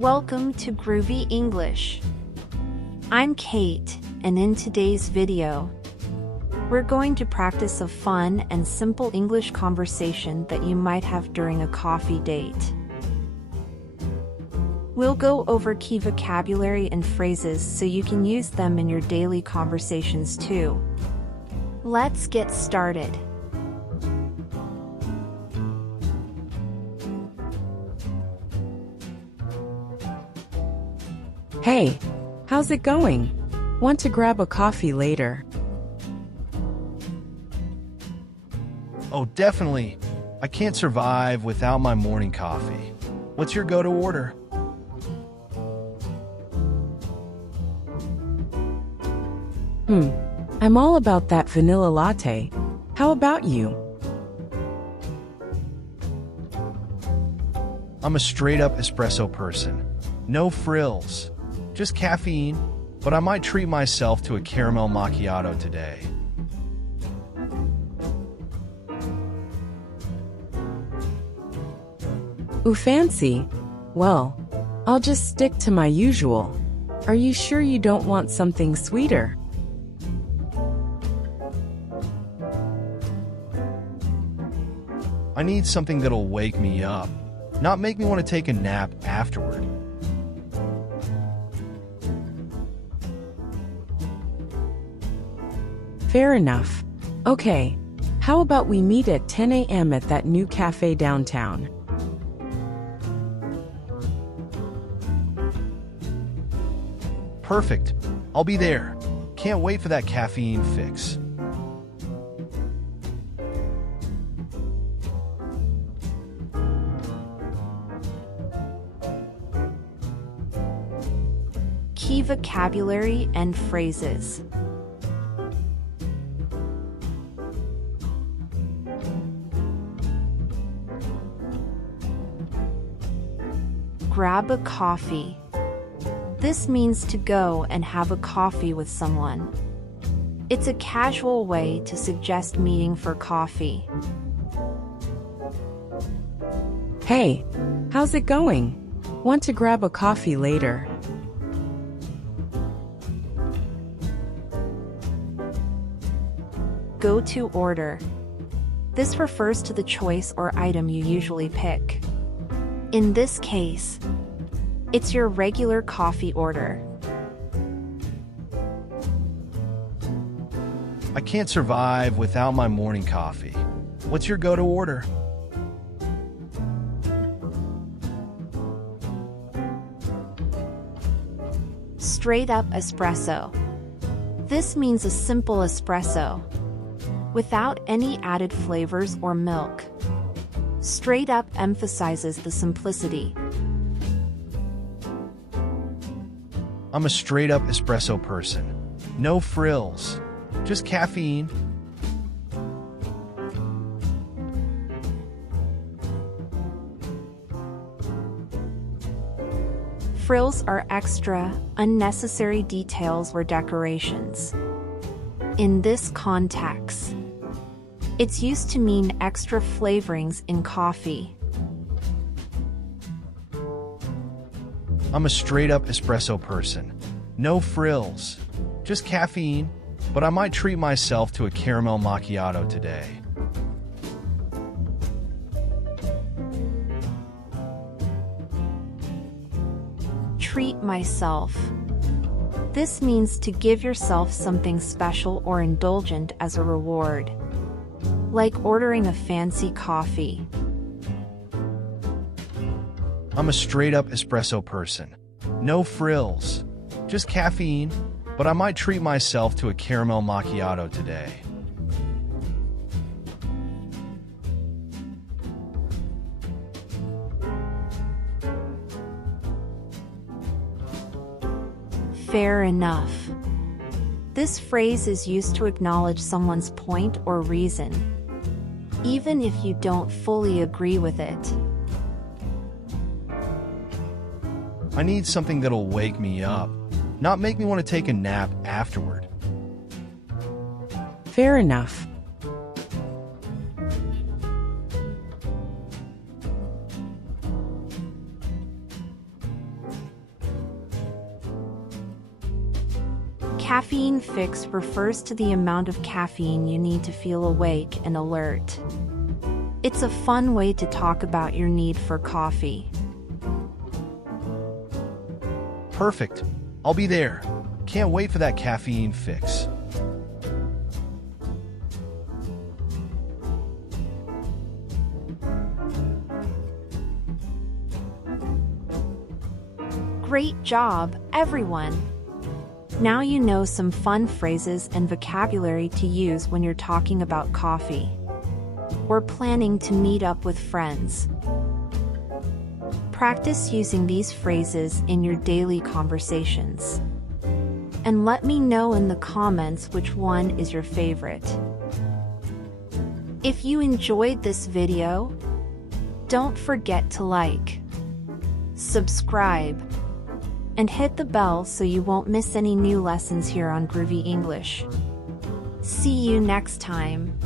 Welcome to Groovy English. I'm Kate, and in today's video, we're going to practice a fun and simple English conversation that you might have during a coffee date. We'll go over key vocabulary and phrases so you can use them in your daily conversations too. Let's get started. Hey, how's it going? Want to grab a coffee later? Oh, definitely. I can't survive without my morning coffee. What's your go-to order? I'm all about that vanilla latte. How about you? I'm a straight-up espresso person. No frills. Just caffeine, but I might treat myself to a caramel macchiato today. Ooh, fancy. Well, I'll just stick to my usual. Are you sure you don't want something sweeter? I need something that'll wake me up, not make me want to take a nap afterward. Fair enough. Okay, how about we meet at 10 a.m. at that new cafe downtown? Perfect. I'll be there. Can't wait for that caffeine fix. Key vocabulary and phrases. Grab a coffee. This means to go and have a coffee with someone. It's a casual way to suggest meeting for coffee. Hey, how's it going? Want to grab a coffee later? Go to order. This refers to the choice or item you usually pick. In this case, it's your regular coffee order. I can't survive without my morning coffee. What's your go-to order? Straight up espresso. This means a simple espresso, without any added flavors or milk. Straight up emphasizes the simplicity. I'm a straight-up espresso person. No frills. Just caffeine. Frills are extra, unnecessary details or decorations. In this context, it's used to mean extra flavorings in coffee. I'm a straight-up espresso person. No frills. Just caffeine, but I might treat myself to a caramel macchiato today. Treat myself. This means to give yourself something special or indulgent as a reward, like ordering a fancy coffee. I'm a straight-up espresso person. No frills. Just caffeine, but I might treat myself to a caramel macchiato today. Fair enough. This phrase is used to acknowledge someone's point or reason, even if you don't fully agree with it. I need something that'll wake me up, not make me want to take a nap afterward. Fair enough. Caffeine fix refers to the amount of caffeine you need to feel awake and alert. It's a fun way to talk about your need for coffee. Perfect. I'll be there. Can't wait for that caffeine fix. Great job, everyone! Now you know some fun phrases and vocabulary to use when you're talking about coffee. We're planning to meet up with friends. Practice using these phrases in your daily conversations. And let me know in the comments which one is your favorite. If you enjoyed this video, don't forget to like, subscribe, and hit the bell so you won't miss any new lessons here on Groovy English. See you next time.